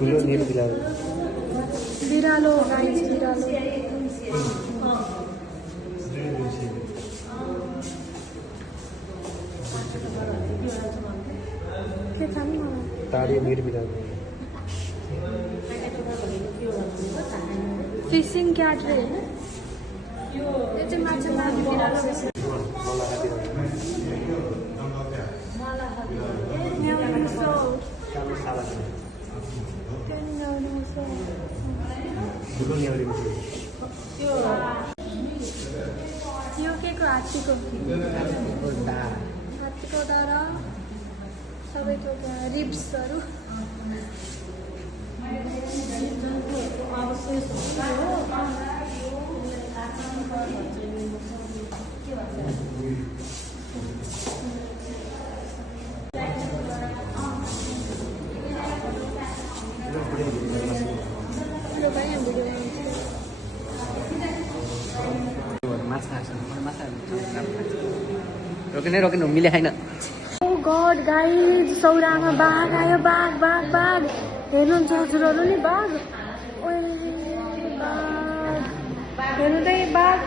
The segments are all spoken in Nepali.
ठुलो नील बिरालो बिरालो गाइस बिरालो के थाहा नि मलाई ताडी नील बिरालो फिशिङ क्याट रे यो चाहिँ माछा मार्ने बिरालो रहेछ यो के को हात्तीको दारा सबै थोक रिब्सहरू रोकिन मिले छैन ओ गॉड गाइस सौरामा बाघ आयो बाघ बाघ बाघ हेर्नुहुन्छ हजुरहरू नि बाघ ओए बाघ हेर्नु त बाघ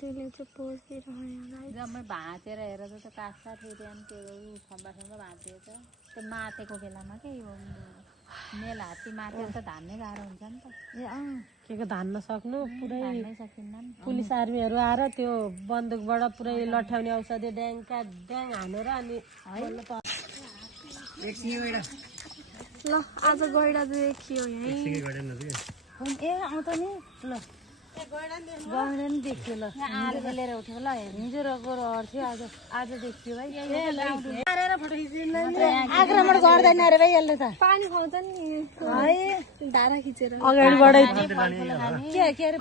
हात्तीले चाहिँ पोज दिइरहेको जम्मै भाँचेर हेर त काठसा फेरि अनि त्यो खम्बा भाँचिएछ त्यो मातेको बेलामा के यो मेल हात्ती मातेर त धान्नै गाह्रो हुन्छ नि त के को धान्न सक्नु पुरै धान्नै सकिन्न नि पुलिस आर्मीहरू आएर त्यो बन्दुकबाट पुरै लट्याउने औषधि ड्याङका ड्याङ हानेर अनि ल आज गैडा देखियो यहीँ ए आउँछ नि ल गएर नि देखियो ल आएर लिएर उठ्यो ल हिजो रहर थियो आज देखियो भाइ आक्रमण गर्दैन अरे भाइ यसले त पानी खुवाउँछ नि धारा खिचेर अगाडिबाटै के अरे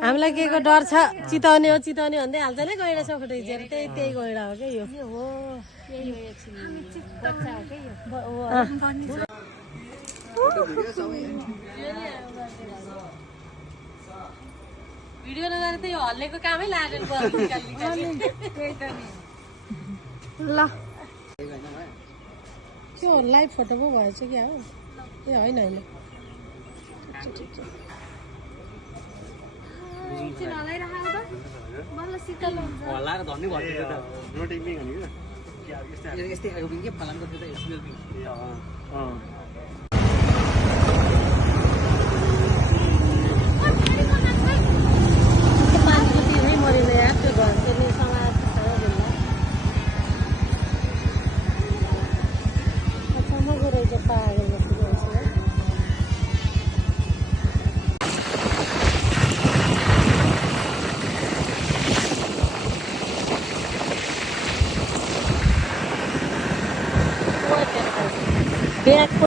हामीलाई के को डर छ चिताउने हो भन्दै हाल्छ नि गैडा सब फोटो खिचेर त्यही गैडा हो क्या यो हो यही हो एकछिन बच्चा हो क्या भिडियो नगरेर त यो हल्लेको कामै लागेन ल त्यो लाइभ फोटो पो भएछ क्या हो ए होइन होइन एकछिन हलाइराखेको त बल्ल शीतल हुन्छ हल्लाएर धन्नै भइदियो त रोटिङ पिङ भनेको यस्तै के फलामको थियो त एसबिएल पिङ ब्याग